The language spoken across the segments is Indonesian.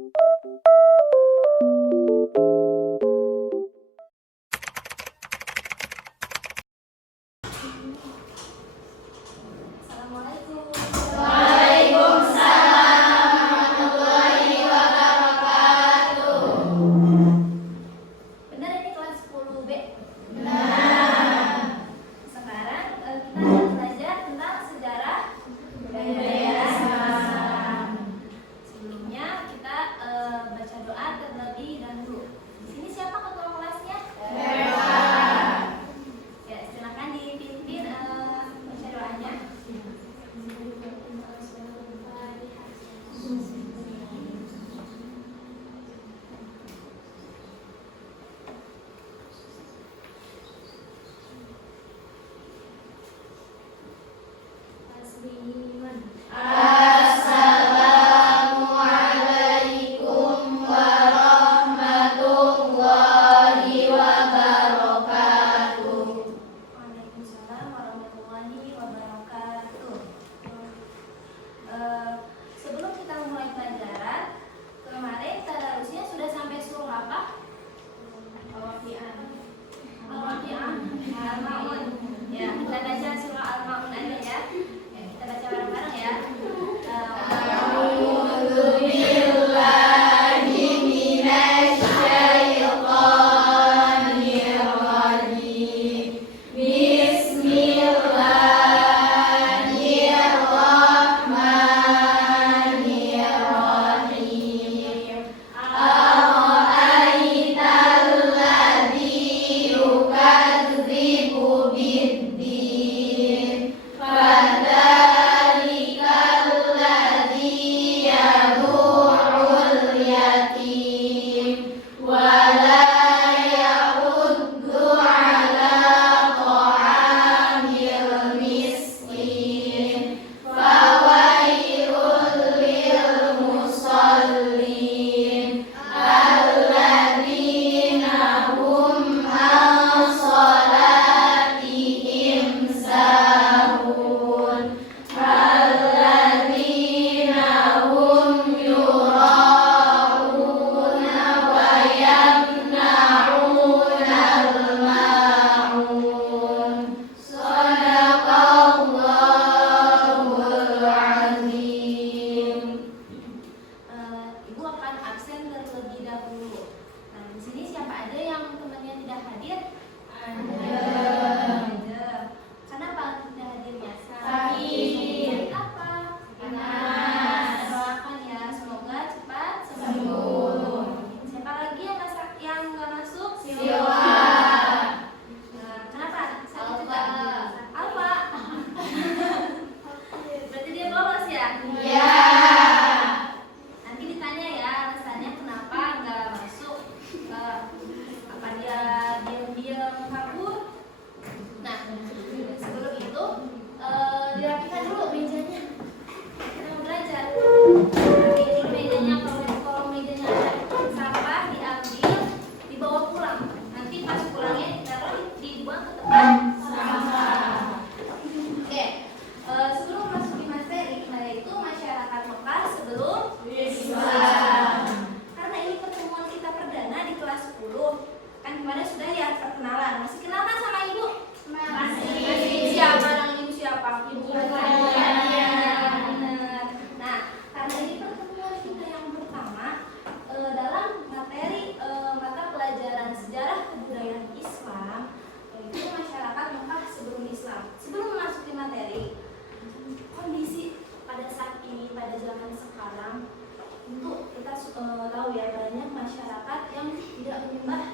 Assalamualaikum warahmatullahi wabarakatuh. Waalaikumsalam warahmatullahi wabarakatuh. Sebelum kita memulai pelajaran, kemarin tadarusnya sudah sampai surah apa? Al-Waqi'ah. Al-Maun. Ya, kita baca surah Al-Maun aja ya. Kita baca bareng-bareng ya. A'udzu billahi minasyaitonir rajim. Bismillahirrahmanirrahim. Ara'aital ladzi yukadzibu biddin, fadzalikal ladzi yad'ul yatim wa la yahuddu 'ala ta'amil miskin, fawailul lil musallin alladzina hum 'an salatihim sahun alladzina hum yura'una wa yamna'unal ma'un. Shadaqallahul azim. Ibu akan absen terlebih dahulu. Nah, di sini siapa ada yang temannya tidak hadir? Ada. Kenapa tidak hadirnya? Sakit. Apa? Panas. Doakan ya, semoga cepat sembuh. Sembuh. Siapa lagi yang nggak masuk? Siwa. Kenapa? Sakit juga? Alfa. Alfa. Berarti dia bolos ya? Ya. Nanti ditanya ya alasannya kenapa nggak masuk. Apa dia diam-diam kabur? Nah, sebelum itu dirapikan dulu mejanya. Kita mau belajar. Rapiin dulu mejanya. Kalau mejanya ada sampah diambil, dibawa pulang. Nanti pas pulangnya ditaruh dibuang ke tempat sampah. Oke. Sebelum masuk di materi, yaitu masyarakat Mekah sebelum Islam. Karena ini pertemuan kita perdana di kelas 10. Kan kemarin sudah ya perkenalan. Masih kenal kan sama ibu? Masih. Siapa nama ibu siapa? Ibu Kalian. Kalian. Benar. Nah, karena ini pertemuan kita yang pertama dalam materi mata pelajaran sejarah kebudayaan Islam, yaitu masyarakat Mekah sebelum Islam. Sebelum memasuki materi, kondisi pada saat ini, pada zaman sekarang, untuk kita tahu ya, banyak masyarakat yang tidak menyembah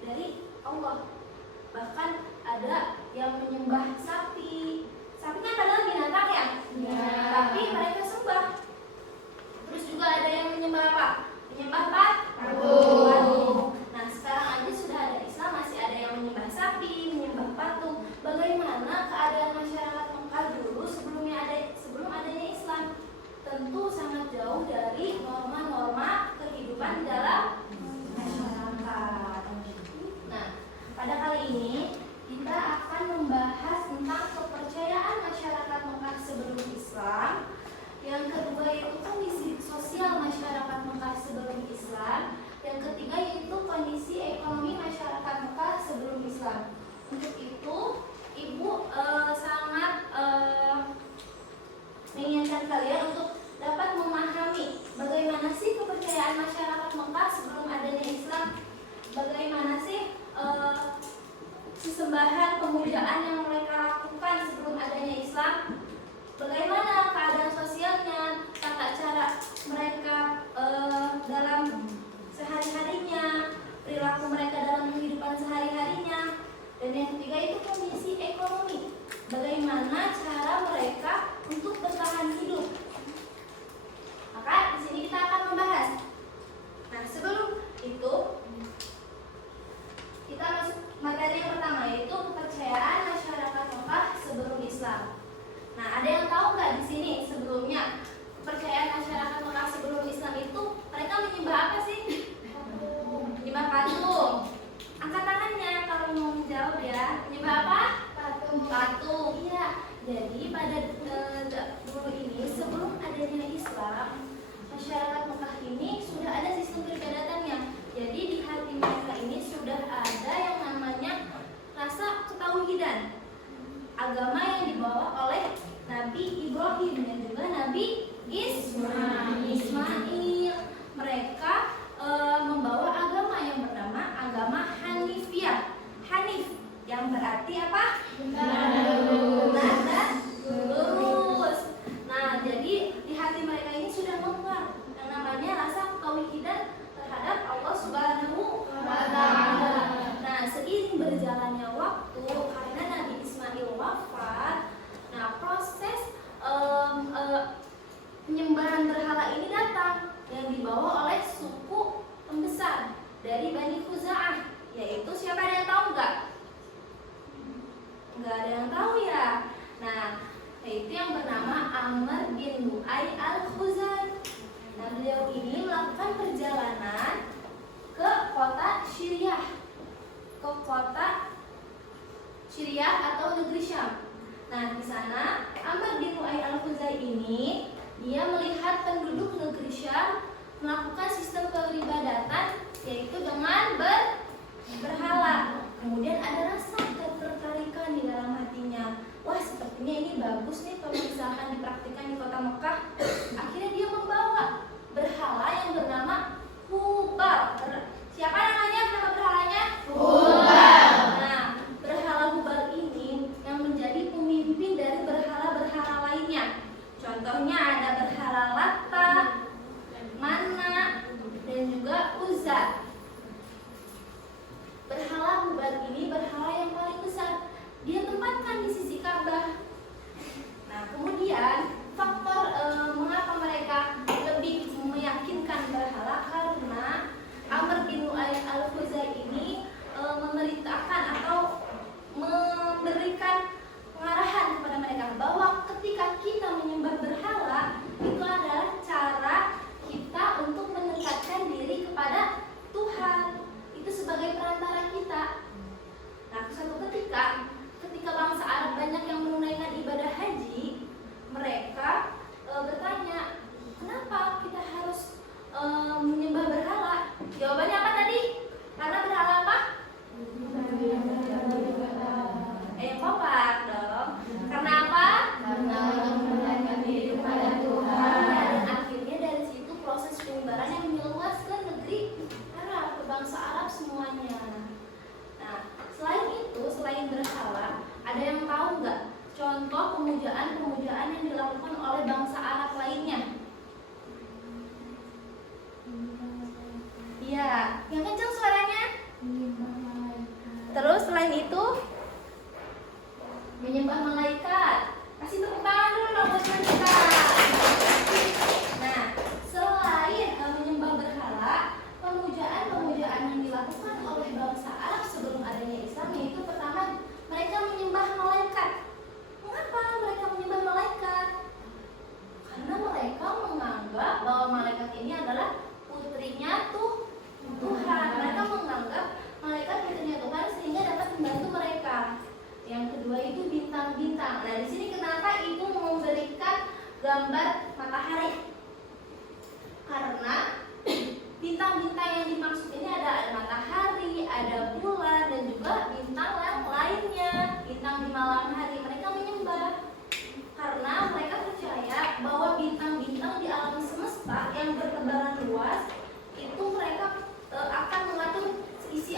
dari Allah. Bahkan ada yang menyembah sapi. Sapi kan padahal binatang ya? Ya. Tapi mereka sembah. Terus juga ada yang menyembah apa? Menyembah patung. Nah, sekarang aja sudah ada Islam, masih ada yang menyembah sapi, menyembah patung. Bagaimana keadaan masyarakat Mekah dulu sebelum adanya Islam? Tentu sangat jauh dari norma-norma kehidupan di dalam masyarakat. Nah, pada kali ini kita akan membahas tentang kepercayaan masyarakat Mekah sebelum Islam. Yang kedua yaitu kondisi sosial masyarakat Mekah sebelum bagaimana sih sesembahan pemujaan yang mereka lakukan sebelum adanya Islam? Bagaimana keadaan sosialnya, tata cara mereka dalam sehari-harinya, perilaku mereka dalam kehidupan sehari-harinya, dan yang ketiga itu kondisi ekonomi. Bagaimana cara mereka untuk bertahan hidup? Maka di sini kita akan membahas. Nah, sebelum itu kita masuk materi yang pertama, yaitu kepercayaan masyarakat Mekah sebelum Islam. Nah, ada yang tahu nggak di sini sebelumnya kepercayaan masyarakat Mekah sebelum Islam itu mereka menyembah apa sih? Menyembah patung. Angkat tangannya kalau mau menjawab ya. Menyembah apa? Patung. Patung. Iya. Jadi pada dulu ini sebelum adanya Islam, masyarakat Mekah ini sudah ada sistem peribadatannya. Jadi di hati mereka ini sudah ada yang namanya rasa ketauhidan, agama yang dibawa oleh Nabi Ibrahim dan juga Nabi Ismail. Mereka membawa agama yang bernama agama Hanifiyah. Hanif yang berarti apa? Benar dan lurus. Nah, jadi di hati mereka ini sudah menguat yang namanya rasa ketauhidan terhadap Allah Subhanahu wa Ta'ala. Nah, seiring berjalannya waktu karena Nabi Ismail wafat, nah proses penyembahan berhala ini datang yang dibawa oleh suku pembesar dari Bani Khuza'ah, yaitu siapa, ada yang tahu nggak? Nggak ada yang tahu ya. Nah, yaitu yang bernama Amr bin Lu'ay al-Khuzai. Nah, beliau ini melakukan perjalanan ke kota Syriah, atau negeri Syam. Nah, di sana Amr bin Lu'ay al-Khuzai ini dia melihat penduduk negeri Syam melakukan sistem peribadatan, yaitu dengan berhala. Kemudian ada rasa ketertarikan di dalam hatinya. Wah, sepertinya ini bagus nih kalau misalkan dipraktikkan di kota Mekah. Akhirnya dia membawa berhala yang bernama Hubal. Siapa namanya, nama berhalanya? Hubal. Nah, berhala Hubal ini yang menjadi pemimpin dari berhala-berhala lainnya. Contohnya ada berhala Latta, Manna, dan juga Uzza. Berhala Hubal ini berhala yang paling besar. Dia tempatkan di sisi Ka'bah. Nah, kemudian faktor mengapa mereka lebih meyakinkan berhala, karena Amr bin Lu'ay al-Khuzai ini memerintahkan atau memberikan pengarahan kepada mereka bahwa ketika kita menyembah berhala, itu adalah cara kita untuk mendekatkan diri kepada Tuhan. Itu sebagai perantara kita. Nah, suatu ketika bangsa Arab banyak yang menunaikan ibadah haji, mereka bertanya, kenapa kita harus menyembah berhala? Jawabannya apa tadi? Karena berhala apa? Kompak dong. Karena apa? Karena mendekatkan diri kepada Tuhan. Dan akhirnya dari situ proses penyebaran yang meluas ke negeri Arab, ke bangsa Arab semuanya. Nah, selain itu, selain berhala, ada yang tahu nggak contoh pemujaan yang dilakukan oleh bangsa Arab lainnya? Iya, yang kencang suaranya. Terus selain itu menyembah malaikat. Kasih tepuk tangan dulu dong buat mereka. Nah, selain menyembah berhala, pemujaan yang dilakukan oleh bangsa Arab sebelum adanya Islam, yaitu pertama mereka menyembah malaikat. Mengapa mereka menyembah malaikat? Karena mereka menganggap bahwa malaikat ini adalah putrinya Tuhan. Mereka menganggap malaikat putrinya Tuhan sehingga dapat membantu mereka. Yang kedua itu bintang-bintang. Nah, di sini kenapa ibu memberikan gambar matahari? Karena bintang-bintang yang dimaksud ini ada matahari, ada bulan, dan juga bintang yang lainnya. Bintang di malam hari mereka menyembah karena mereka percaya bahwa bintang-bintang di alam semesta yang bertebaran luas itu mereka akan mengatur isi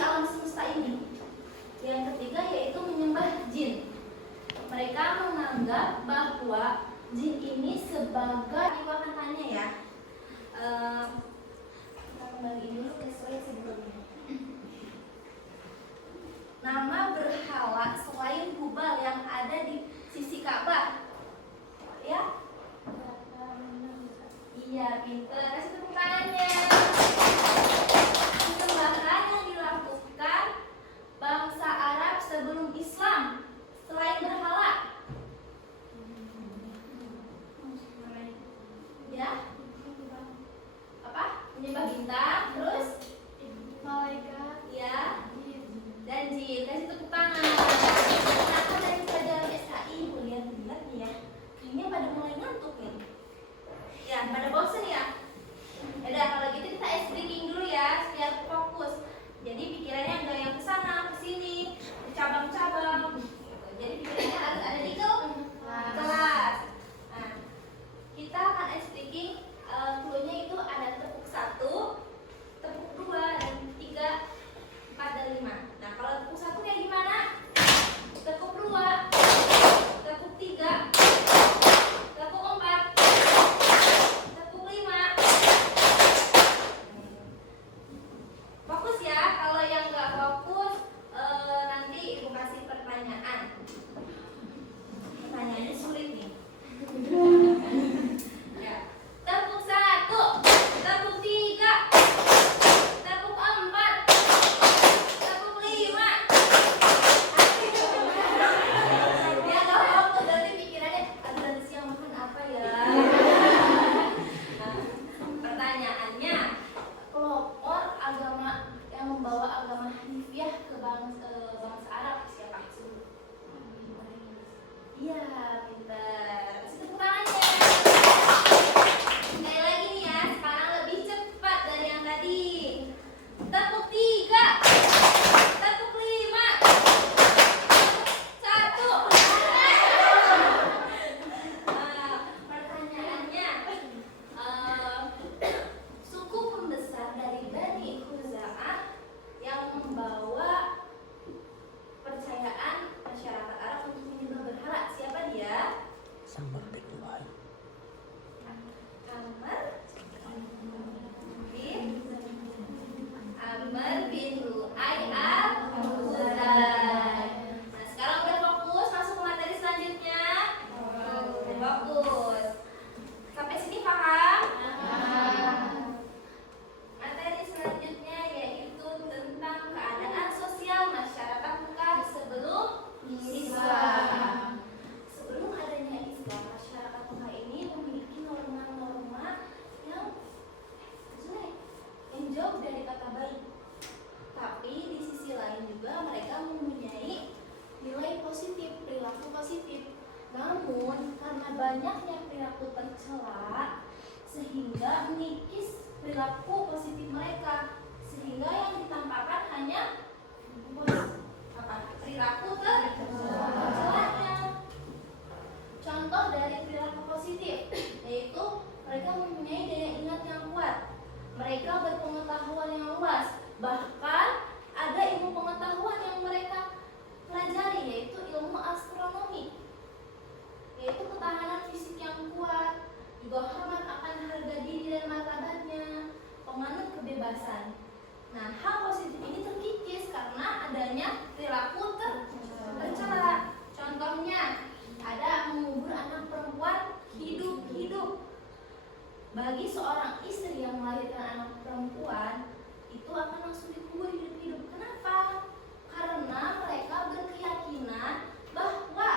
Yang ketiga yaitu menyembah jin. Mereka menganggap bahwa jin ini sebagai, aku akan tanya ya. Kita kembaliin dulu ke slide sebelumnya. Nama berhala selain Hubal yang ada di sisi Ka'bah, ya? Iya, pinter. Kasih tepuk tangannya. Sembahan yang dilakukan bangsa Arab sebelum Islam selain berhala, ya? Apa? Menyembah bintang, terus malaikat, ya, dan jin. Kasih tepuk tangan. Nah, dari pelajaran SKI ibu lihat-lihat nih ya, kayaknya pada mulai ngantuk nih. Ya, pada bosen ya? Yaudah, kalau gitu kita ice breaking dulu ya, biar fokus. Jadi pikirannya enggak yang kesana, kesini, cabang-cabang. Jadi pikirannya harus ada di kelas. Nah, kita akan ice breaking. Cluenya itu ada tepuk 1, tepuk 2, dan 3, 4, dan 5. Nah, kalau tepuk 1 kayak gimana? Tepuk 2, tepuk 3, tepuk 4, tepuk 5. Fokus ya, kalau yang nggak fokus nanti ibu kasih pertanyaan. Pertanyaannya sulit nih. Ya. Tepuk 1, tepuk 3, tepuk 4, tepuk 5. Ya nggak fokus, berarti pikirannya aduh nanti siang makan apa ya. Nah, pertanyaannya, pelopor agama yang membawa agama Hanifiyah ke bangsa Arab siapa? Iya, pintar. Kasih tepuk tangannya. Sekali lagi nih ya, sekarang lebih cepat dari yang tadi. Tepuk 3, tepuk 5, tepuk 1. Pertanyaannya, suku pembesar dari Bani Khuza'ah yang membawa percayaan masyarakat Arab untuk menyembah berhala, siapa dia? Amr bin Lu'ay. Amr bin Lu'ay al-Khuzai. Nah, sekarang udah fokus, masuk ke materi selanjutnya. Fokus. Sampai sini paham? Materi selanjutnya yaitu tentang keadaan sosial masyarakat Mekah sebelum Islam. Sebelum adanya Islam, masyarakat Mekah ini memiliki norma-norma yang jelek, yang jauh dari kata baik. Tapi di sisi lain juga mereka mempunyai nilai positif, perilaku positif. Namun karena banyaknya perilaku tercela sehingga mengikis perilaku positif mereka, sehingga yang ditampakkan hanya perilaku tercelanya. Contoh dari perilaku positif yaitu mereka mempunyai daya ingat yang kuat, mereka berpengetahuan yang luas, bahkan ada ilmu pengetahuan yang mereka pelajari yaitu ilmu astronomi, yaitu ketahanan fisik yang kuat, juga hormat akan harga diri dan martabatnya, penganut kebebasan. Nah, hal positif ini terkikis karena adanya perilaku tercela. Contohnya, ada mengubur anak perempuan hidup-hidup. Bagi seorang istri yang melahirkan anak perempuan, itu akan langsung dikubur hidup-hidup. Kenapa? Karena mereka berkeyakinan bahwa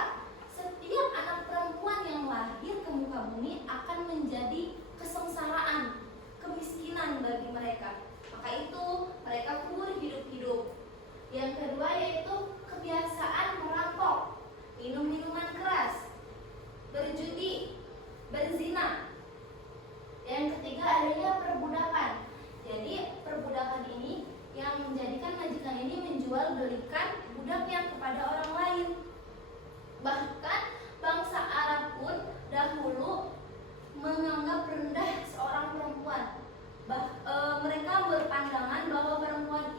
setiap anak perempuan yang lahir ke muka bumi akan menjadi kesengsaraan, kemiskinan bagi mereka. Maka itu mereka kubur hidup-hidup. Yang kedua yaitu kebiasaan merampok, minum minuman keras, berjudi, berzina. Yang ketiga adanya perbudakan. Jadi perbudakan ini yang menjadikan majikan ini menjual belikan budaknya kepada orang lain. Bahkan bangsa Arab pun dahulu menganggap rendah seorang perempuan. Mereka berpandangan bahwa perempuan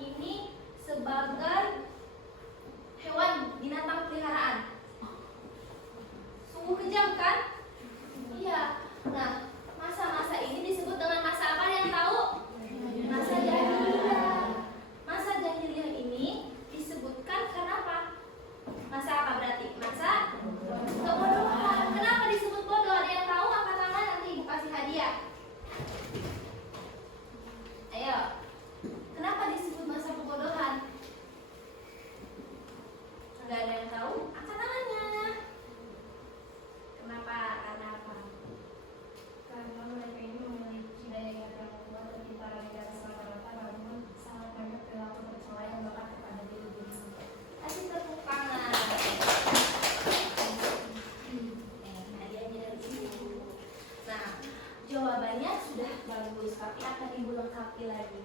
tapi akan ibu lengkapi lagi.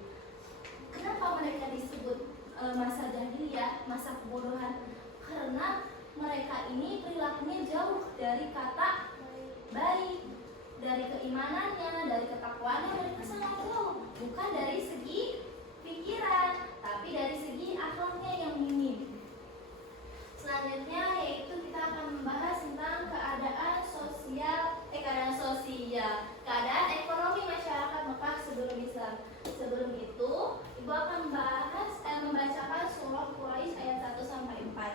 Kenapa mereka disebut masa jahiliyah, masa kebodohan? Karena mereka ini perilakunya jauh dari kata baik, dari keimanannya, dari ketakwaannya mereka sangat jauh. Bukan dari segi pikiran, tapi dari segi akhlaknya yang minim. Selanjutnya yaitu kita akan membahas tentang keadaan keadaan ekonomi masyarakat Mekah sebelum Islam. Sebelum itu, ibu akan membacakan surah Quraisy ayat 1 sampai 4.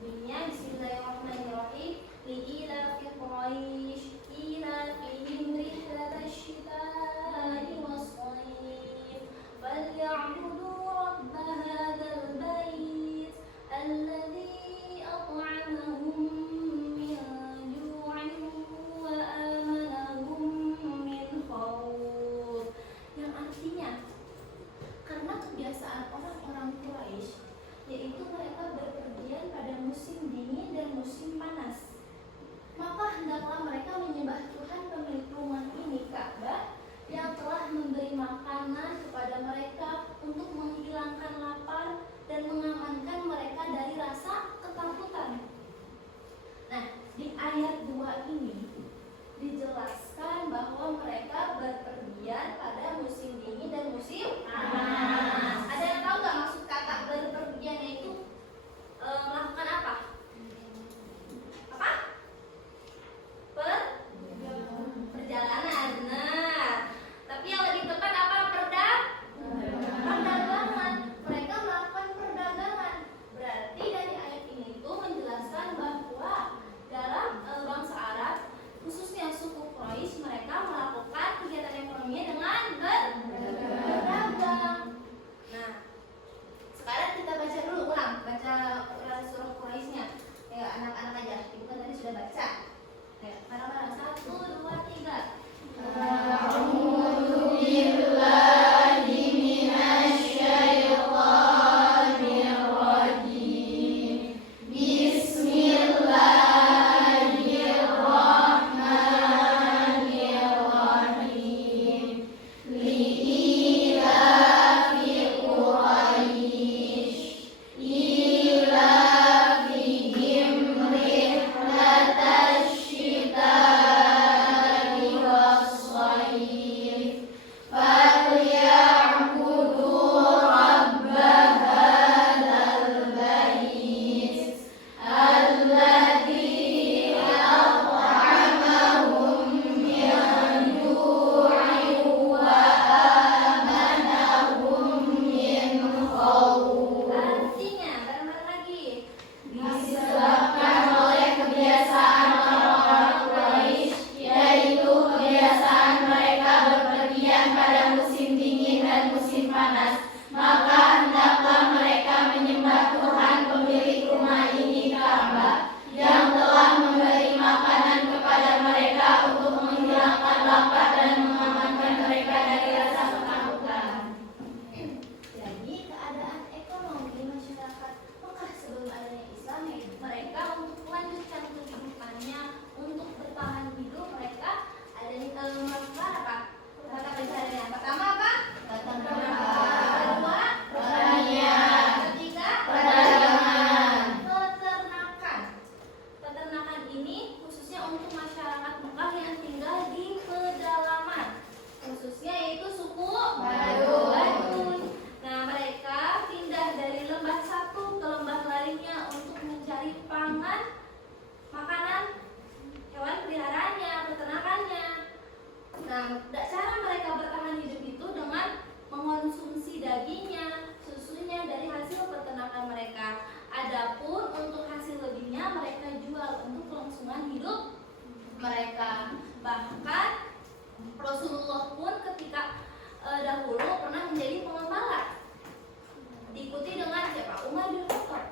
Bunyinya Bismillahirrahmanirrahim. Li'ilafi Quraisy ilafihim rihlatash shita'i was-shayf falya'budu rabb hadzal bait alladzi at'amahum min ju'in wa amanahum min khawf. Yang artinya, karena kebiasaan orang-orang Quraisy yaitu mereka berpergian pada musim dingin dan musim panas, maka hendaklah mereka menyembah Tuhan pemilik rumah ini, Ka'bah, yang telah memberi makanan kepada mereka untuk menghilangkan lapar dan mengamankan mereka dari rasa ketakutan. Nah, di ayat 2 ini dijelaskan bahwa mereka berpergian pada musim dingin dan musim panas. Ada yang tahu nggak maksud kata berpergian itu melakukan apa? Apa? Perjalanan. Nah, tapi yang lebih tepat apa? Perdagangan. Mereka melakukan perdagangan. Berarti dari ayat ini tuh menjelaskan bahwa dalam bangsa Arab, khususnya suku Quraisy, mereka melakukan kegiatan ekonominya dengan berdagang. Nah, sekarang kita baca dulu ulang, baca surah Quraisynya. Ya, anak-anak aja, ibu kan tadi sudah baca. Ya, bareng-bareng 1, 2, 3. A'udzu billahi minasyaitonir rajim. Bismillahirrahmanirrahim. Li'ilafi Quraisy ilafihim rihlatash shita'i was-shayf falya'budu rabb hadzal bait alladzi at'amahum min ju'in wa amanahum min khawf. Artinya, bareng-bareng lagi. Disebabkan oleh kebiasaan orang-orang Quraisy, yaitu kebiasaan mereka berpergian pada musim dingin dan musim panas, maka hendaklah mereka menyembah Tuhan pemilik rumah ini, Ka'bah, yang telah memberi makanan kepada mereka untuk menghilangkan lapar dan mengamankan mereka dari rasa ketakutan. Jadi keadaan ekonomi masyarakat Mekah sebelum adanya Islam, yaitu mereka untuk melanjutkan kehidupannya, untuk bertahan hidup, mereka adanya melakukan apa? Mata pencarian. Pertama apa? Kedua, Pertanian. ketiga, Perdagangan. peternakan. Peternakan ini khususnya untuk masyarakat Mekah yang tinggal di pedalaman, khususnya yaitu suku Badui. Nah, mereka pindah dari lembah satu ke lembah lainnya untuk mencari makanan, hewan peliharaannya, peternakannya. Nah, cara mereka bertahan hidup itu dengan mengonsumsi dagingnya, susunya dari hasil peternakan mereka. Adapun untuk hasil lebihnya mereka jual untuk kelangsungan hidup mereka. Bahkan Rasulullah pun ketika dahulu pernah menjadi pengembala, diikuti dengan siapa? Umar bin Khattab.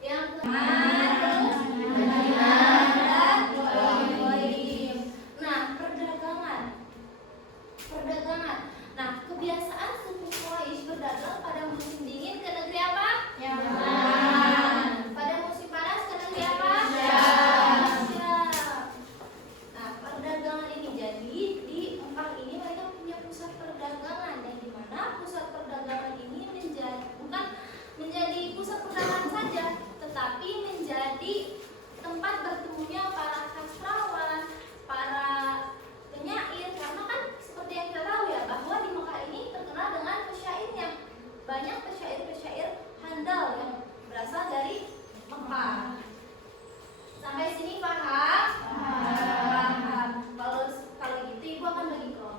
Yang terus Madinah dan Qaim. Nah, perdagangan. Nah, kebiasaan suku Quraisy berdagang pada musim dingin ke negeri apa? Yaman. Pada musim panas ke negeri apa? Syam. Nah, perdagangan ini jadi di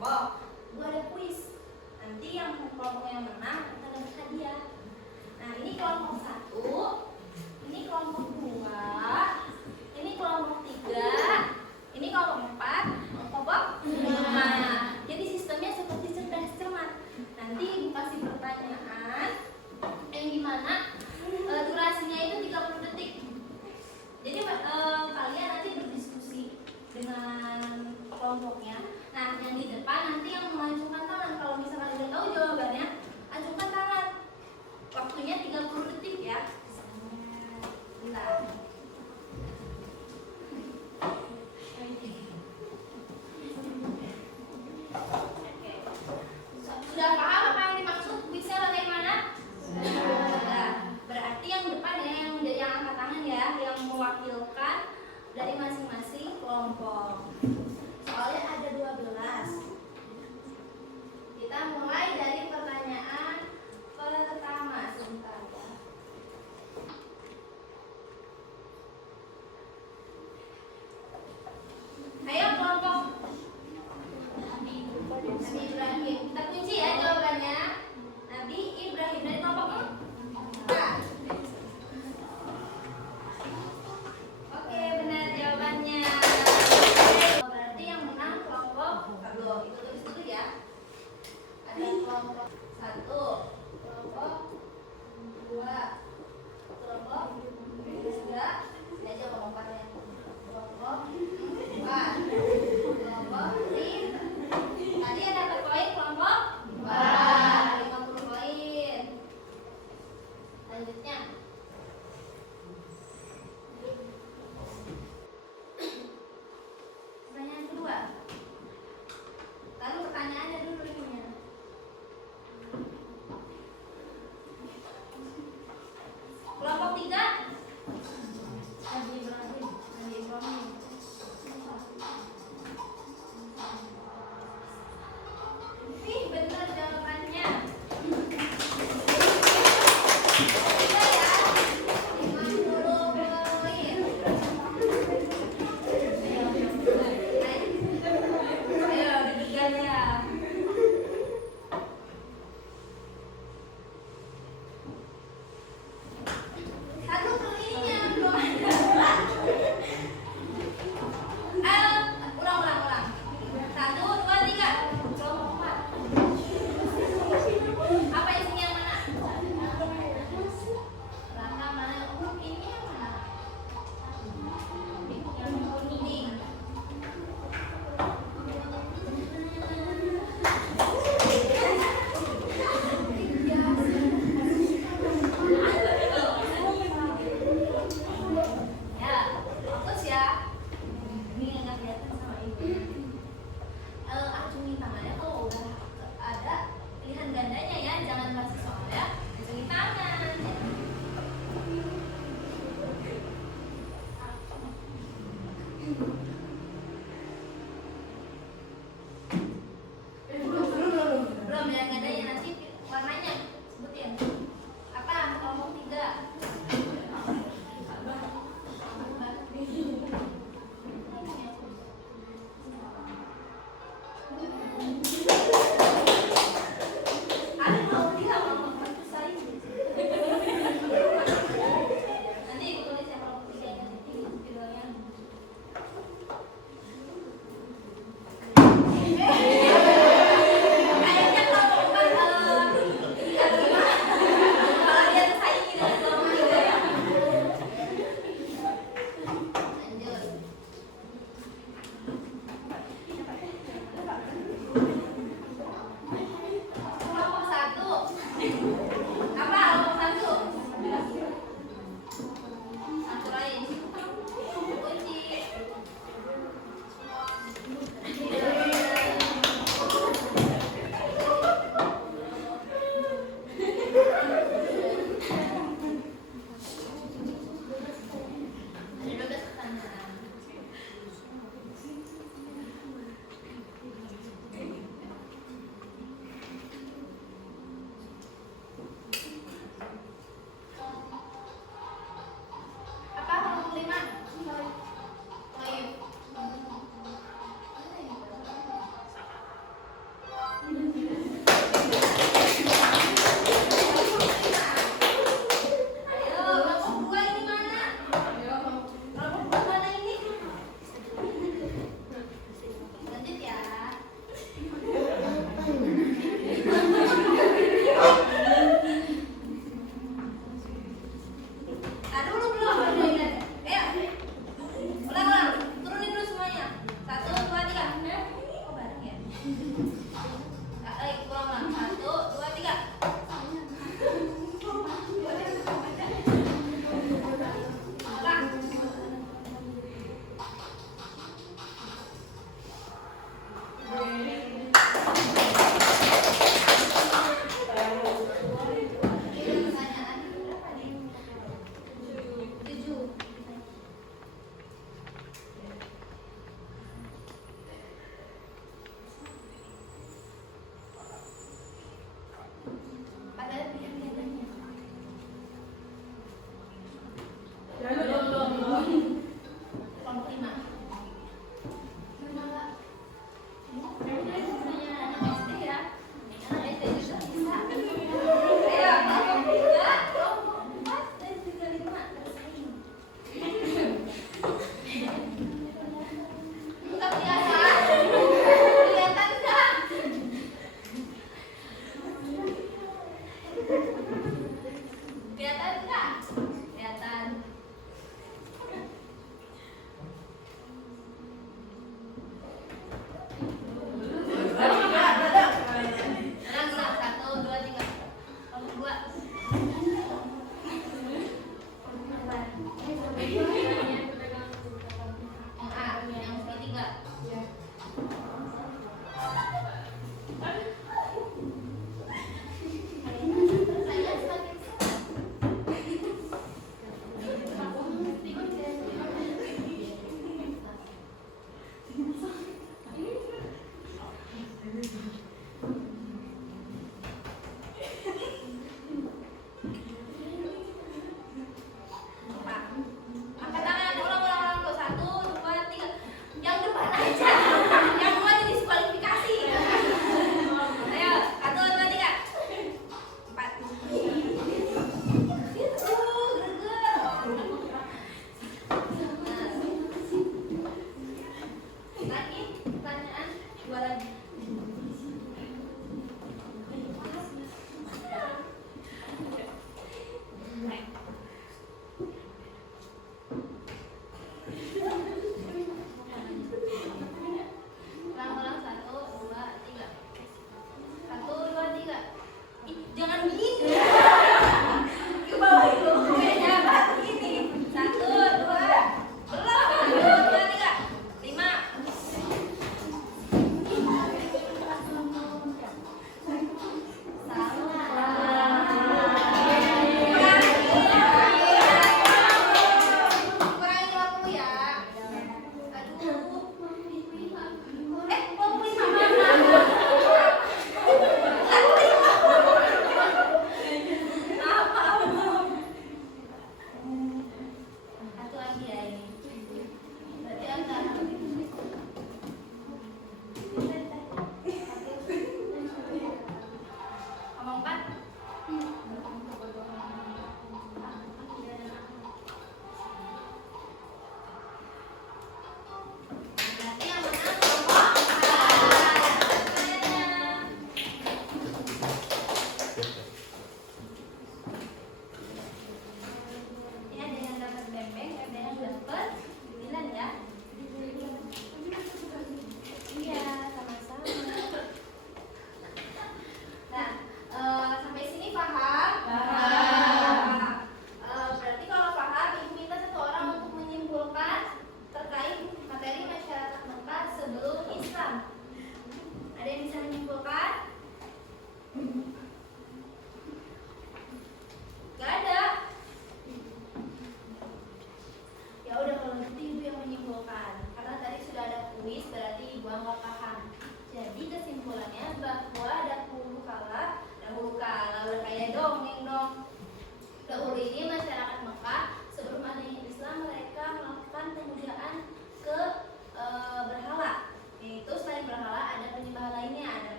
kelompok, gue ada kuis. Nanti yang kelompok yang menang akan dapat hadiah. Nah, ini kelompok 1, ini kelompok 2, ini kelompok 3, ini kelompok 4, kelompok 5. Jadi sistemnya seperti cerdas cermat. Nanti ibu kasih pertanyaan yang dimana durasinya itu 30 detik. Jadi kalian nanti berdiskusi dengan kelompoknya. Nah, yang di depan nanti yang mengacungkan tangan. Kalau misalkan udah tahu jawabannya, acungkan tangan. Waktunya 30 detik ya. Bentar.